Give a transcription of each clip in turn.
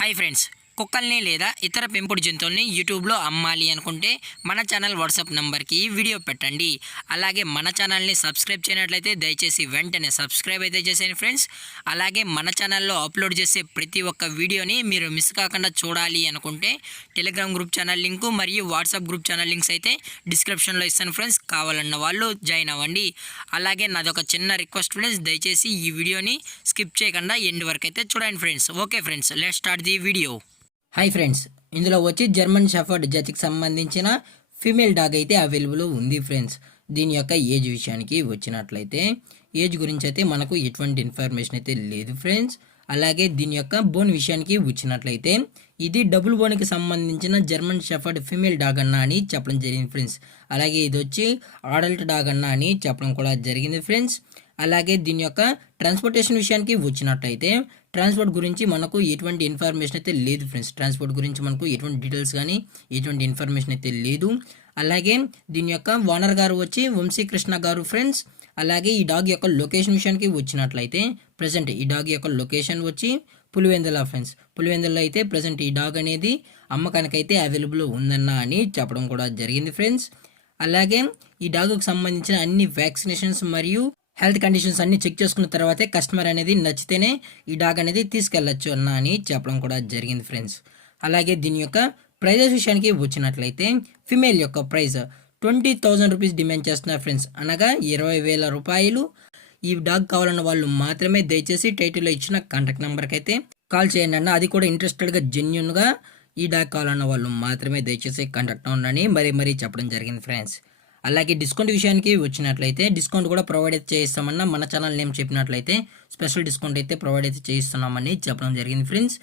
Hi friends, కుక్కల్ని లేదా ఇతర పెంపుడు జంతువుల్ని యూట్యూబ్లో అమ్మాలి అనుకుంటే మన ఛానల్ వాట్సాప్ నెంబర్కి వీడియో పెట్టండి. అలాగే మన ఛానల్ని సబ్స్క్రైబ్ చేయనట్లయితే దయచేసి వెంటనే సబ్స్క్రైబ్ అయితే చేసేయండి ఫ్రెండ్స్. అలాగే మన ఛానల్లో అప్లోడ్ చేసే ప్రతి ఒక్క వీడియోని మీరు మిస్ కాకుండా చూడాలి అనుకుంటే టెలిగ్రామ్ గ్రూప్ ఛానల్ లింకు మరియు వాట్సాప్ గ్రూప్ ఛానల్ లింక్స్ అయితే డిస్క్రిప్షన్లో ఇస్తాను ఫ్రెండ్స్. కావాలన్న వాళ్ళు జాయిన్ అవ్వండి. అలాగే నాదొక చిన్న రిక్వెస్ట్ ఫ్రెండ్స్, దయచేసి ఈ వీడియోని స్కిప్ చేయకుండా ఎండ్ వరకు అయితే చూడండి friends. Okay friends, let's start the video. Hi friends, ఇందులో వచ్చి జర్మన్ షెఫర్డ్ జాతికి సంబంధించిన ఫీమేల్ డాగ్ అయితే అవైలబుల్ ఉంది ఫ్రెండ్స్. దీని యొక్క ఏజ్ విషయానికి వచ్చినట్లయితే ఏజ్ గురించి అయితే మనకు ఎటువంటి ఇన్ఫర్మేషన్ అయితే లేదు ఫ్రెండ్స్. అలాగే దీని యొక్క బోన్ విషయానికి వచ్చినట్లయితే ఇది డబుల్ బోన్కి సంబంధించిన జర్మన్ షెఫర్డ్ ఫీమేల్ డాగ్ అన్న అని చెప్పడం జరిగింది ఫ్రెండ్స్. అలాగే ఇది వచ్చి అడల్ట్ డాగ్ అన్న అని చెప్పడం కూడా జరిగింది ఫ్రెండ్స్. అలాగే దీని యొక్క ట్రాన్స్పోర్టేషన్ విషయానికి వచ్చినట్లయితే ట్రాన్స్పోర్ట్ గురించి మనకు ఎటువంటి ఇన్ఫర్మేషన్ అయితే లేదు ఫ్రెండ్స్. ట్రాన్స్పోర్ట్ గురించి మనకు ఎటువంటి డీటెయిల్స్ కానీ ఎటువంటి ఇన్ఫర్మేషన్ అయితే లేదు. అలాగే దీని యొక్క ఓనర్ గారు వచ్చి వంశీకృష్ణ గారు ఫ్రెండ్స్. అలాగే ఈ డాగ్ యొక్క లొకేషన్ విషయానికి వచ్చినట్లయితే ప్రజెంట్ ఈ డాగ్ యొక్క లొకేషన్ వచ్చి పులివెందుల ఫ్రెండ్స్. పులివెందులలో అయితే ప్రజెంట్ ఈ డాగ్ అనేది అమ్మకానికైతే అవైలబుల్ ఉందన్న అని చెప్పడం కూడా జరిగింది ఫ్రెండ్స్. అలాగే ఈ డాగ్కు సంబంధించిన అన్ని వ్యాక్సినేషన్స్ మరియు హెల్త్ కండిషన్స్ అన్ని చెక్ చేసుకున్న తర్వాతే కస్టమర్ అనేది నచ్చితేనే ఈ డాగ్ అనేది తీసుకెళ్ళచ్చు అన్న అని చెప్పడం కూడా జరిగింది ఫ్రెండ్స్. అలాగే దీని యొక్క ప్రైజెస్ విషయానికి వచ్చినట్లయితే ఫిమేల్ యొక్క ప్రైస్ 20,000 రూపీస్ డిమాండ్ చేస్తున్నారు ఫ్రెండ్స్. అనగా 20,000 రూపాయలు. ఈ డాగ్ కావాలన్న వాళ్ళు మాత్రమే దయచేసి టైటిల్లో ఇచ్చిన కాంటాక్ట్ నెంబర్కి అయితే కాల్ చేయండి అన్న. అది కూడా ఇంట్రెస్టెడ్గా జెన్యున్గా ఈ డాగ్ కావాలన్న వాళ్ళు మాత్రమే దయచేసి కాంటాక్ట్ అవ్వండి మరీ చెప్పడం జరిగింది ఫ్రెండ్స్. అలాగే డిస్కౌంట్ విషయానికి వచ్చినట్లయితే డిస్కౌంట్ కూడా ప్రొవైడ్ అయితే చేయిస్తామన్నా మన ఛానల్ నేమ్ చెప్పినట్లయితే స్పెషల్ డిస్కౌంట్ అయితే ప్రొవైడ్ అయితే చేయిస్తున్నామని చెప్పడం జరిగింది ఫ్రెండ్స్.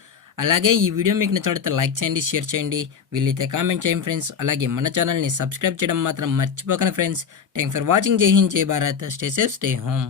అలాగే ఈ వీడియో మీకు నచ్చితే లైక్ చేయండి, షేర్ చేయండి, వీళ్ళైతే కామెంట్ చేయండి ఫ్రెండ్స్. అలాగే మన ఛానల్ని సబ్స్క్రైబ్ చేయడం మాత్రం మర్చిపోకండి ఫ్రెండ్స్. Thank for watching. జై హింద్, జై Bharat. Stay safe, stay home.